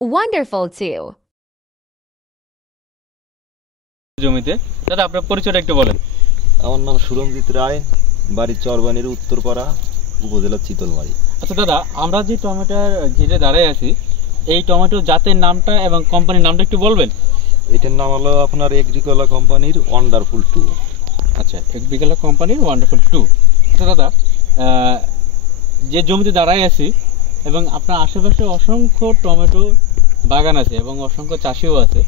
wonderful too. জমিতে দাদা আপনার পরিচয়টা একটু বলেন। আমার নাম সুরঞ্জিত রায়, বাড়ি চরবানির উত্তরপাড়া, উপজেলা চিতলমারি। আচ্ছা দাদা, আমরা যে টমেটোর ঘিরে দাঁড়ায় আছি, এই টমেটো জাতের নামটা এবং কোম্পানির নামটা একটু বলবেন? এটার নাম হলো আপনার এগ্রিকোলা কোম্পানির ওয়ান্ডারফুল 2। আচ্ছা, এগ্রিকোলা কোম্পানির ওয়ান্ডারফুল 2। আচ্ছা দাদা, যে জমিতে দাঁড়ায় আছি এবং আপনার আশেপাশে অসংখ্য টমেটো বাগান আছে এবং অসংখ্য চাষিও আছে।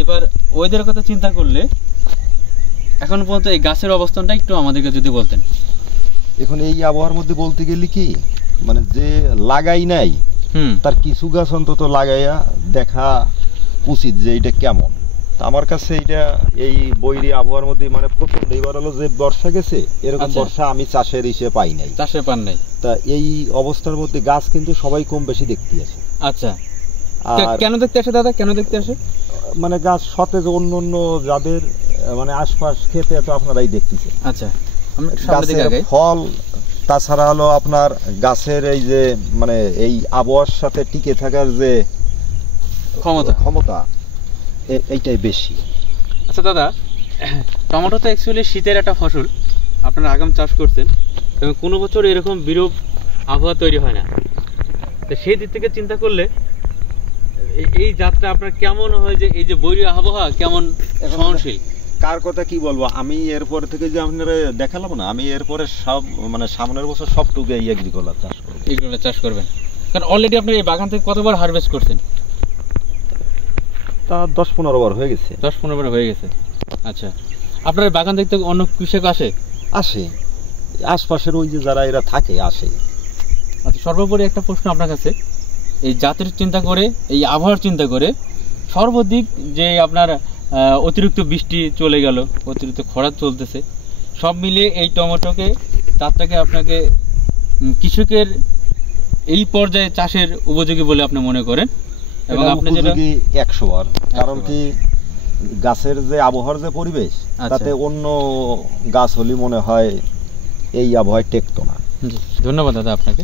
এবার ওদের কথা চিন্তা করলে এখন পর্যন্ত এই গাছের অবস্থানটা একটু আমাদেরকে যদি বলতেন। এখন এই আবহাওয়ার মধ্যে বলতে গেলে কি, মানে যে লাগাই নাই তার কিছু গাছ অন্তত লাগাইয়া দেখা উচিত যে এটা কেমন। তা আমার কাছে এটা এই বৈরী আবহাওয়ার মধ্যে মানে প্রচন্ড, এবার হলো যে বর্ষা গেছে এরকম বর্ষা আমি চাষের ইসে পাই নাই, চাষে পান নাই। তা এই অবস্থার মধ্যে গাছ কিন্তু সবাই কম বেশি দেখতে আসে। আচ্ছা, আর কেন দেখতে আসে দাদা, কেন দেখতে আসে? মানে গাছ সতেজ, অন্য অন্য যাদের মানে আশপাশ খেতে তো আপনারাই দেখতেছেন। আচ্ছা, গাছের ফল, তাছাড়া হলো আপনার গাছের এই যে মানে এই আবহাওয়ার সাথে টিকে থাকার যে ক্ষমতা এইটাই বেশি। আচ্ছা দাদা, টমেটো তো অ্যাকচুয়ালি শীতের একটা ফসল, আপনারা আগাম চাষ করছেন এবং কোনো বছর এরকম বিরূপ আবহাওয়া তৈরি হয় না। তো সেই দিক থেকে চিন্তা করলে এই জাতটা আপনার কেমন হয়, যে এই যে বৈরী আবহাওয়া কেমন সহনশীল? কার কথা কি বলবো, আমি এরপর থেকে যে আপনারা দেখালাম না, আমি এরপরে সব মানে সামনের বছর সবটুকু এই এগ্রিকোলা চাষ করব। এগুলো চাষ করবেন, কারণ অলরেডি আপনার এই বাগান থেকে কতবার হারভেস্ট করছেন? তা 10-15 বার হয়ে গেছে। 10-15 বার হয়ে গেছে। আচ্ছা, আপনার এই বাগান দেখতে অন্য কৃষক আসে? আসে, আশপাশের ওই যে যারা এরা থাকে আসে। আচ্ছা, সর্বোপরি একটা প্রশ্ন আপনার কাছে, এই জাতের চিন্তা করে, এই আবহাওয়ার চিন্তা করে, সর্বাধিক যে আপনার অতিরিক্ত বৃষ্টি চলে গেল, অতিরিক্ত খরা চলতেছে, সব মিলিয়ে এই টমেটোকে জাতটাকে আপনাকে কৃষকের এই পর্যায়ে চাষের উপযোগী বলে আপনি মনে করেন? এবং আপনি যেটা 100 বার, কারণ কি গাছের যে আবহাওয়ার যে পরিবেশ, তাতে অন্য গাছ হলে মনে হয় এই আবহাওয়ায় টেকতো না। ধন্যবাদ দাদা আপনাকে।